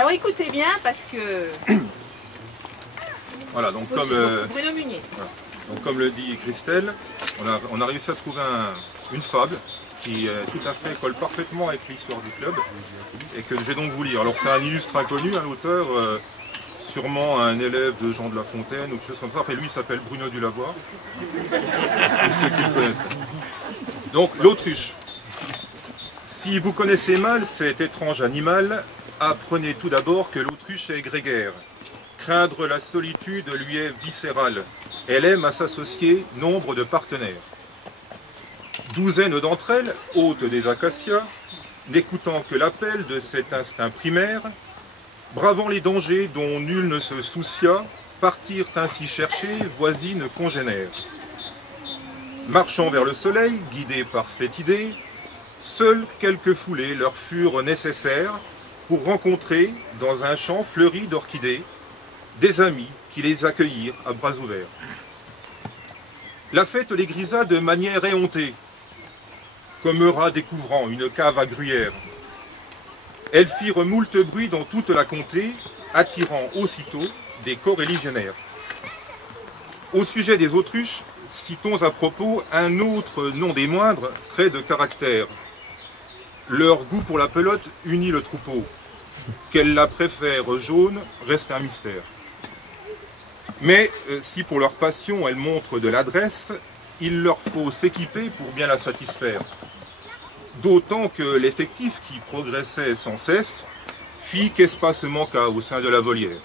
Alors écoutez bien parce que... Voilà, donc comme, Bruno Munier. voilà. Donc comme le dit Christelle, on a réussi à trouver une fable qui tout à fait colle parfaitement avec l'histoire du club et que j'ai donc voulu lire. Alors c'est un illustre inconnu, un auteur, sûrement un élève de Jean de La Fontaine ou quelque chose comme ça. Enfin lui il s'appelle Bruno du Lavoir, pour ceux qui le connaissent. Donc l'autruche. Si vous connaissez mal cet étrange animal, apprenez tout d'abord que l'autruche est grégaire. Craindre la solitude lui est viscérale. Elle aime à s'associer nombre de partenaires. Douzaine d'entre elles, hôtes des acacias, n'écoutant que l'appel de cet instinct primaire, bravant les dangers dont nul ne se soucia, partirent ainsi chercher voisines congénères. Marchant vers le soleil, guidés par cette idée, seules quelques foulées leur furent nécessaires pour rencontrer, dans un champ fleuri d'orchidées, des amis qui les accueillirent à bras ouverts. La fête les grisa de manière éhontée, comme rat découvrant une cave à gruyère. Elles firent moult bruit dans toute la comté, attirant aussitôt des coreligionnaires. Au sujet des autruches, citons à propos un autre, non des moindres, trait de caractère. Leur goût pour la pelote unit le troupeau. Qu'elles la préfèrent jaune reste un mystère. Mais si pour leur passion elles montrent de l'adresse, il leur faut s'équiper pour bien la satisfaire. D'autant que l'effectif qui progressait sans cesse fit qu'espace manqua au sein de la volière.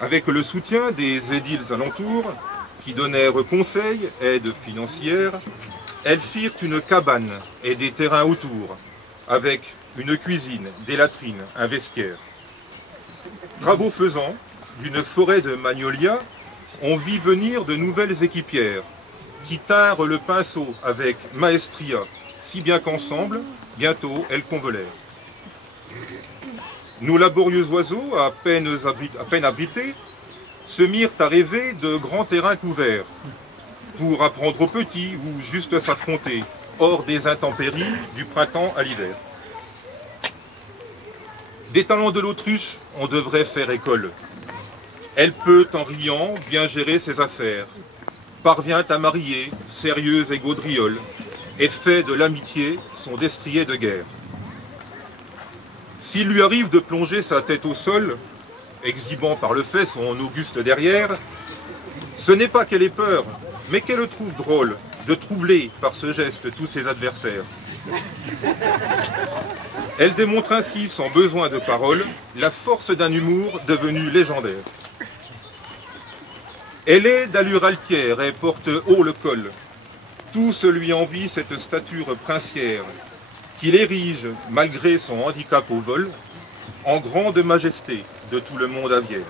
Avec le soutien des édiles alentours, qui donnèrent conseils, aide financière, elles firent une cabane et des terrains autour, avec une cuisine, des latrines, un vestiaire. Travaux faisant, d'une forêt de magnolias, on vit venir de nouvelles équipières, qui tinrent le pinceau avec maestria, si bien qu'ensemble, bientôt, elles convolèrent. Nos laborieux oiseaux, à peine abrités, se mirent à rêver de grands terrains couverts, pour apprendre aux petits ou juste à s'affronter, hors des intempéries du printemps à l'hiver. Des talents de l'autruche, on devrait faire école. Elle peut, en riant, bien gérer ses affaires, parvient à marier, sérieuse et gaudriole, et fait de l'amitié son destrier de guerre. S'il lui arrive de plonger sa tête au sol, exhibant par le fait son auguste derrière, ce n'est pas qu'elle ait peur, mais qu'elle trouve drôle de troubler par ce geste tous ses adversaires. Elle démontre ainsi, sans besoin de paroles, la force d'un humour devenu légendaire. Elle est d'allure altière et porte haut le col. Tous lui envient cette stature princière, qui l'érige, malgré son handicap au vol, en grande majesté de tout le monde aviaire.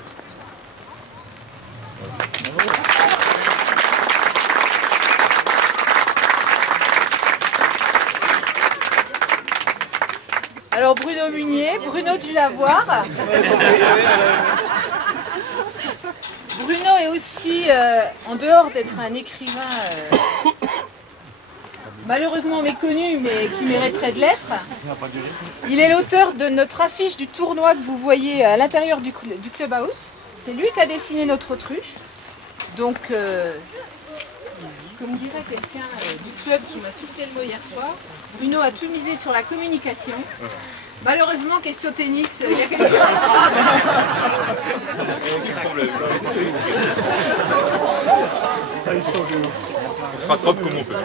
Alors Bruno Munier, Bruno du Lavoir. Bruno est aussi, en dehors d'être un écrivain malheureusement méconnu, mais qui mériterait de l'être, il est l'auteur de notre affiche du tournoi que vous voyez à l'intérieur du clubhouse. C'est lui qui a dessiné notre autruche. Donc, comme dirait quelqu'un du club qui m'a soufflé le mot hier soir, Bruno a tout misé sur la communication. Malheureusement, question tennis, il y a quelques On se rattrape comme on peut.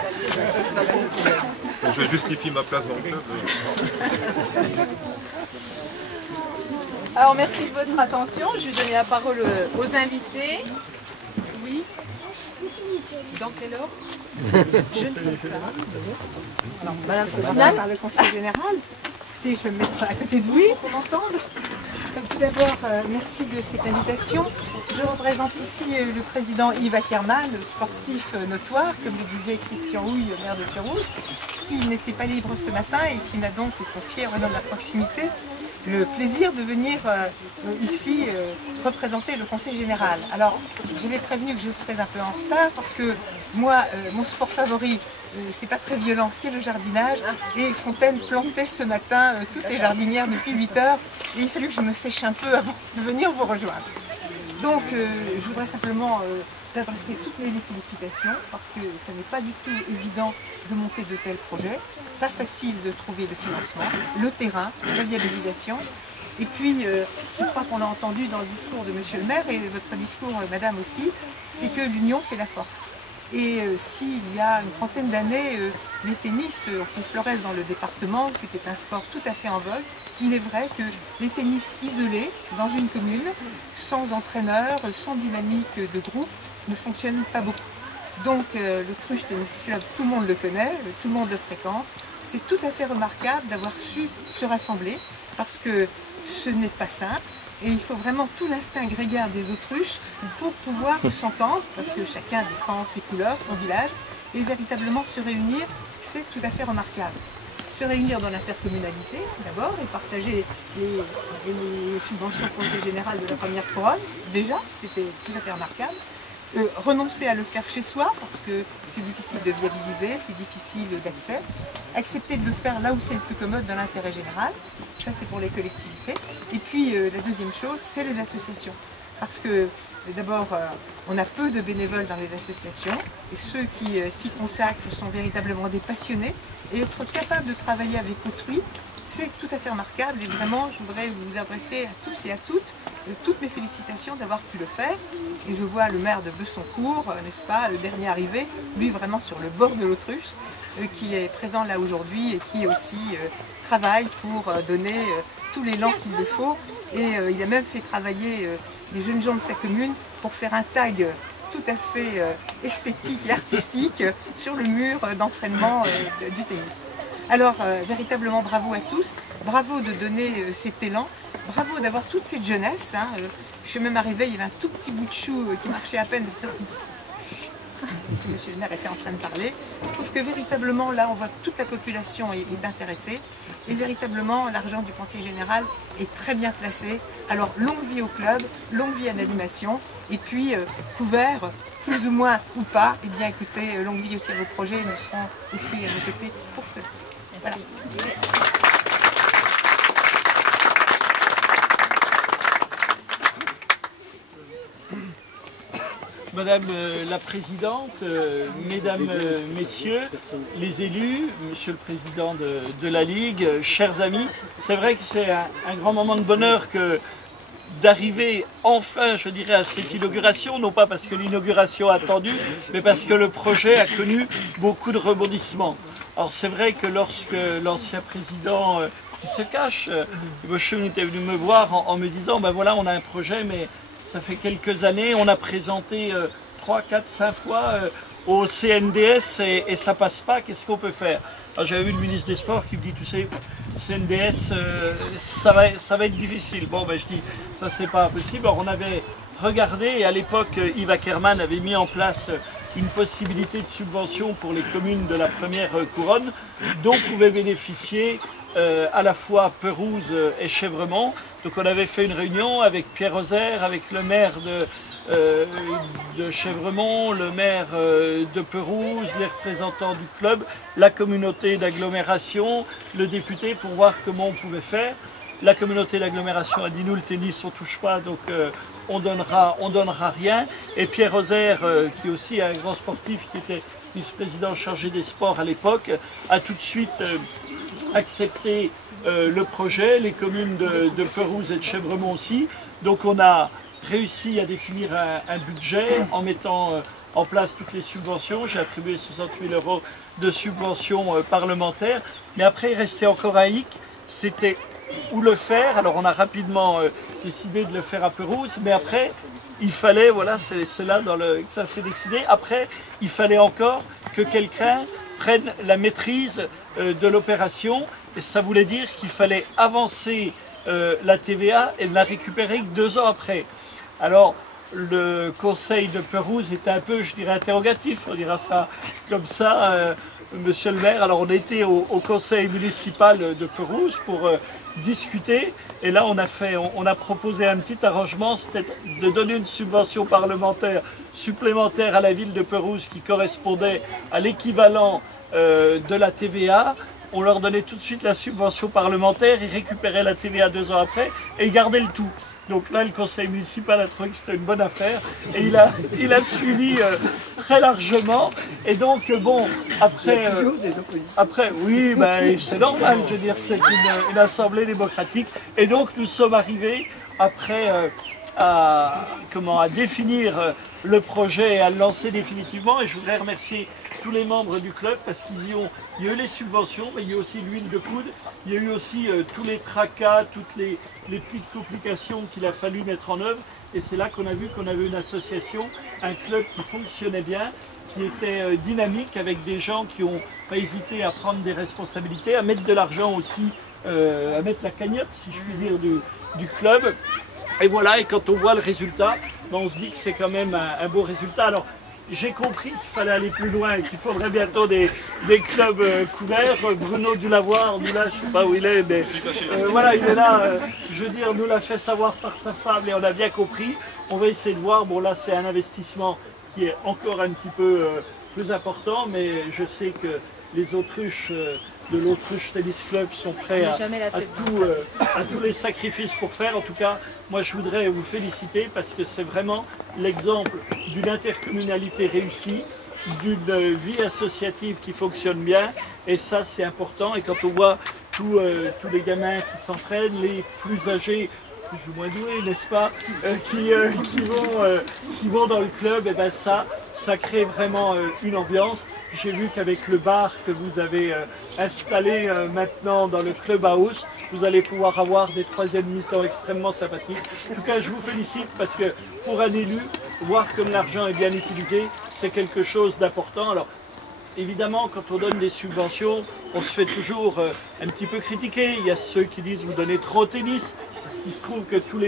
Je justifie ma place dans le club. Alors merci de votre attention. Je vais donner la parole aux invités. Oui. Dans quel ordre? Je ne sais pas. Alors, Madame Fossinal, par le Conseil général. Écoutez, je vais me mettre à côté de vous pour m'entendre. Tout d'abord, merci de cette invitation. Je représente ici le président Yves Ackermann, sportif notoire, comme le disait Christian Houille, maire de Pérouse, qui n'était pas libre ce matin et qui m'a donc confié en raison de la proximité le plaisir de venir ici représenter le Conseil général. Alors, je l'ai prévenu que je serais un peu en retard parce que moi, mon sport favori, c'est pas très violent, c'est le jardinage. Et Fontaine plantait ce matin toutes les jardinières depuis 8 heures. Et il fallut que je me sèche un peu avant de venir vous rejoindre. Donc, je voudrais simplement d'adresser toutes mes félicitations parce que ça n'est pas du tout évident de monter de tels projets, pas facile de trouver le financement, le terrain, la viabilisation. Et puis, je crois qu'on l'a entendu dans le discours de Monsieur le maire et votre discours, Madame aussi, c'est que l'union fait la force. Et s'il y a une trentaine d'années, les tennis ont fait florès dans le département, c'était un sport tout à fait en vogue, il est vrai que les tennis isolés dans une commune, sans entraîneur, sans dynamique de groupe, ne fonctionnent pas beaucoup. Donc le Truche Tennis Club, tout le monde le connaît, tout le monde le fréquente. C'est tout à fait remarquable d'avoir su se rassembler parce que ce n'est pas simple. Et il faut vraiment tout l'instinct grégaire des autruches pour pouvoir s'entendre, parce que chacun défend ses couleurs, son village, et véritablement se réunir, c'est tout à fait remarquable. Se réunir dans l'intercommunalité, d'abord, et partager les subventions au Conseil général de la première couronne, déjà, c'était tout à fait remarquable. Renoncer à le faire chez soi, parce que c'est difficile de viabiliser, c'est difficile d'accès. Accepter de le faire là où c'est le plus commode dans l'intérêt général, ça c'est pour les collectivités. Et puis la deuxième chose, c'est les associations. Parce que d'abord, on a peu de bénévoles dans les associations, et ceux qui s'y consacrent sont véritablement des passionnés, et être capable de travailler avec autrui, c'est tout à fait remarquable, et vraiment je voudrais vous adresser à tous et à toutes mes félicitations d'avoir pu le faire. Et je vois le maire de Besoncourt, n'est-ce pas, le dernier arrivé, lui vraiment sur le bord de l'autruche, qui est présent là aujourd'hui et qui aussi travaille pour donner tout l'élan qu'il lui faut. Et il a même fait travailler les jeunes gens de sa commune pour faire un tag tout à fait esthétique et artistique sur le mur d'entraînement du tennis. Alors, véritablement bravo à tous, bravo de donner cet élan, bravo d'avoir toute cette jeunesse. Hein. Je suis même arrivée, il y avait un tout petit bout de chou qui marchait à peine. Si monsieur le maire était en train de parler. Je trouve que véritablement, là, on voit que toute la population est intéressée. Et véritablement, l'argent du Conseil général est très bien placé. Alors, longue vie au club, longue vie à l'animation. Et puis, couvert, plus ou moins ou pas, et bien écoutez, longue vie aussi à vos projets. Nous serons aussi à vos côtés pour cela. Voilà. Madame la Présidente, Mesdames, Messieurs, les élus, Monsieur le Président de la Ligue, chers amis, c'est vrai que c'est un grand moment de bonheur que d'arriver enfin, je dirais, à cette inauguration, non pas parce que l'inauguration a attendu, mais parce que le projet a connu beaucoup de rebondissements. Alors c'est vrai que lorsque l'ancien président qui se cache, Boschung était venu me voir en me disant, ben voilà, on a un projet, mais ça fait quelques années, on a présenté 3, 4, 5 fois au CNDS et ça passe pas, qu'est-ce qu'on peut faire? J'avais eu le ministre des Sports qui me dit, tu sais, CNDS, ça va être difficile. Bon, ben je dis, ça c'est pas possible. Alors on avait regardé, et à l'époque, Yves Ackerman avait mis en place une possibilité de subvention pour les communes de la première couronne, dont pouvaient bénéficier à la fois Pérouse et Chèvremont. Donc on avait fait une réunion avec Pierre Rosaire, avec le maire de Chèvremont, le maire de Pérouse, les représentants du club, la communauté d'agglomération, le député, pour voir comment on pouvait faire. La communauté d'agglomération a dit nous le tennis on touche pas, donc on donnera rien. Et Pierre Rosaire, qui est aussi un grand sportif, qui était vice-président chargé des sports à l'époque, a tout de suite accepté le projet, les communes de Pérouse et de Chèvremont aussi. Donc on a réussi à définir un budget en mettant en place toutes les subventions. J'ai attribué 60 000 € de subventions parlementaires. Mais après, il restait encore un hic, c'était où le faire. Alors on a rapidement décidé de le faire à Pérouse, mais après, il fallait, voilà, c'est là que ça s'est décidé. Après, il fallait encore que quelqu'un prenne la maîtrise de l'opération. Et ça voulait dire qu'il fallait avancer la TVA et la récupérer 2 ans après. Alors, le conseil de Pérouse était un peu, je dirais, interrogatif, on dira ça comme ça, monsieur le maire. Alors on était au conseil municipal de Pérouse pour discuter, et là on a proposé un petit arrangement, c'était de donner une subvention parlementaire supplémentaire à la ville de Pérouse qui correspondait à l'équivalent de la TVA. On leur donnait tout de suite la subvention parlementaire, ils récupéraient la TVA 2 ans après et ils gardaient le tout. Donc là, le conseil municipal a trouvé que c'était une bonne affaire et il a suivi très largement. Et donc, bon, après oui, ben, c'est normal, je veux dire, c'est une assemblée démocratique. Et donc, nous sommes arrivés après à définir le projet et à le lancer définitivement. Et je voudrais remercier tous les membres du club parce qu'il y a eu les subventions, mais il y a eu aussi l'huile de coude, il y a eu aussi tous les tracas, toutes les petites complications qu'il a fallu mettre en œuvre. Et c'est là qu'on a vu qu'on avait une association, un club qui fonctionnait bien, qui était dynamique, avec des gens qui n'ont pas hésité à prendre des responsabilités, à mettre de l'argent aussi, à mettre la cagnotte, si je puis dire, du club. Et voilà, et quand on voit le résultat, ben on se dit que c'est quand même un beau résultat. Alors, j'ai compris qu'il fallait aller plus loin et qu'il faudrait bientôt des clubs couverts. Bruno Dulavoir, nous là, je ne sais pas où il est, mais voilà, il est là. Je veux dire, nous l'a fait savoir par sa femme et on a bien compris. On va essayer de voir. Bon, là, c'est un investissement qui est encore un petit peu plus important, mais je sais que les autruches de l'Autruche Tennis Club sont prêts à tous les sacrifices pour faire. En tout cas, moi je voudrais vous féliciter parce que c'est vraiment l'exemple d'une intercommunalité réussie, d'une vie associative qui fonctionne bien, et ça c'est important. Et quand on voit tous les gamins qui s'entraînent, les plus âgés, plus ou moins doués, n'est-ce pas, qui vont dans le club, et ben ça crée vraiment une ambiance. J'ai vu qu'avec le bar que vous avez installé maintenant dans le clubhouse, vous allez pouvoir avoir des troisièmes mi-temps extrêmement sympathiques. En tout cas, je vous félicite parce que pour un élu, voir que l'argent est bien utilisé, c'est quelque chose d'important. Alors, évidemment, quand on donne des subventions, on se fait toujours un petit peu critiquer. Il y a ceux qui disent vous donnez trop au tennis, parce qu'il se trouve que tous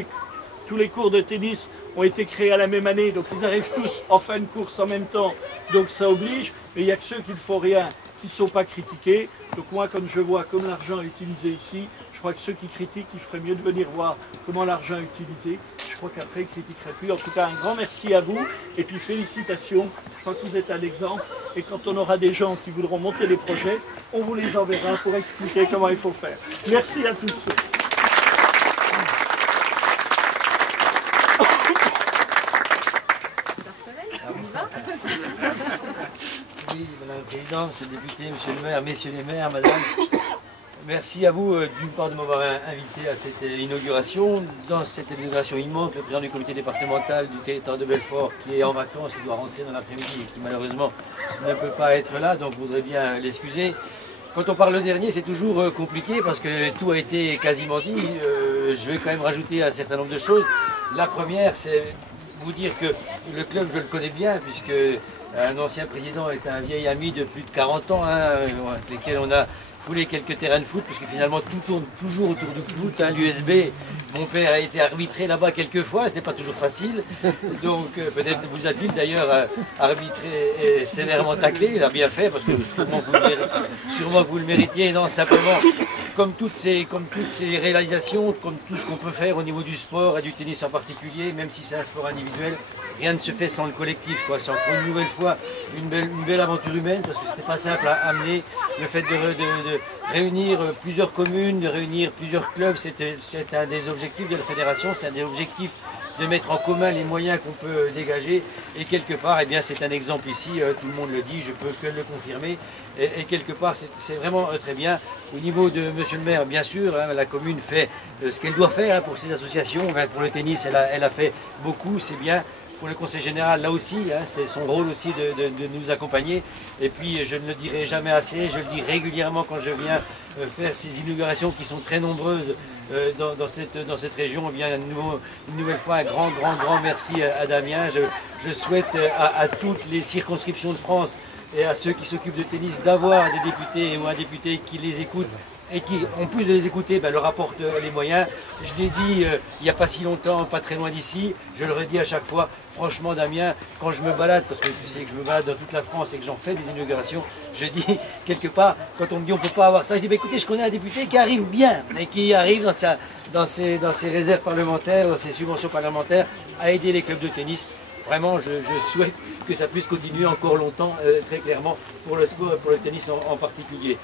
les cours de tennis ont été créés à la même année, donc ils arrivent tous en fin de course en même temps, donc ça oblige. Mais il n'y a que ceux qui ne font rien, qui ne sont pas critiqués. Donc moi, quand je vois comme l'argent est utilisé ici, je crois que ceux qui critiquent, il ferait mieux de venir voir comment l'argent est utilisé. Je crois qu'après, ils ne critiqueraient plus. En tout cas, un grand merci à vous. Et puis félicitations. Je crois que vous êtes un exemple. Et quand on aura des gens qui voudront monter des projets, on vous les enverra pour expliquer comment il faut faire. Merci à tous. Oui, Madame la Présidente, Monsieur le député, Monsieur le maire, Messieurs les maires, Madame. Merci à vous d'une part de m'avoir invité à cette inauguration. Dans cette inauguration, il manque le président du comité départemental du territoire de Belfort qui est en vacances, il doit rentrer dans l'après-midi et qui malheureusement ne peut pas être là, donc je voudrais bien l'excuser. Quand on parle le dernier, c'est toujours compliqué parce que tout a été quasiment dit. Je vais quand même rajouter un certain nombre de choses. La première, c'est vous dire que le club, je le connais bien puisque un ancien président est un vieil ami de plus de 40 ans, avec lesquels on a foulé quelques terrains de foot, puisque finalement tout tourne toujours autour du foot. L'USB, mon père a été arbitré là-bas quelques fois, ce n'est pas toujours facile. Donc peut-être vous a-t-il d'ailleurs arbitré et sévèrement taclé, il a bien fait, parce que sûrement que vous le méritiez. Non, simplement, comme toutes ces réalisations, comme tout ce qu'on peut faire au niveau du sport et du tennis en particulier, même si c'est un sport individuel, rien ne se fait sans le collectif, quoi. C'est encore une nouvelle fois une belle aventure humaine, parce que c'était pas simple à amener. Le fait de réunir plusieurs communes, de réunir plusieurs clubs, c'est un des objectifs de la fédération, c'est un des objectifs de mettre en commun les moyens qu'on peut dégager. Et quelque part, eh bien, c'est un exemple ici, tout le monde le dit, je peux que le confirmer. Et quelque part, c'est vraiment très bien. Au niveau de Monsieur le maire, bien sûr, la commune fait ce qu'elle doit faire pour ses associations. Pour le tennis, elle a fait beaucoup, c'est bien. Pour le conseil général, là aussi, c'est son rôle aussi de nous accompagner. Et puis, je ne le dirai jamais assez, je le dis régulièrement quand je viens faire ces inaugurations qui sont très nombreuses dans cette région. Eh bien, une nouvelle fois, un grand merci à Damien. Je souhaite à toutes les circonscriptions de France et à ceux qui s'occupent de tennis d'avoir des députés ou un député qui les écoute et qui, en plus de les écouter, leur apportent les moyens. Je l'ai dit il n'y a pas si longtemps, pas très loin d'ici, je le redis à chaque fois, franchement Damien, quand je me balade, parce que tu sais que je me balade dans toute la France et que j'en fais des inaugurations, je dis quelque part, quand on me dit on ne peut pas avoir ça, je dis écoutez, je connais un député qui arrive bien, et qui arrive dans ses réserves parlementaires, dans ses subventions parlementaires, à aider les clubs de tennis. Vraiment, je souhaite que ça puisse continuer encore longtemps, très clairement, pour le sport, pour le tennis en particulier.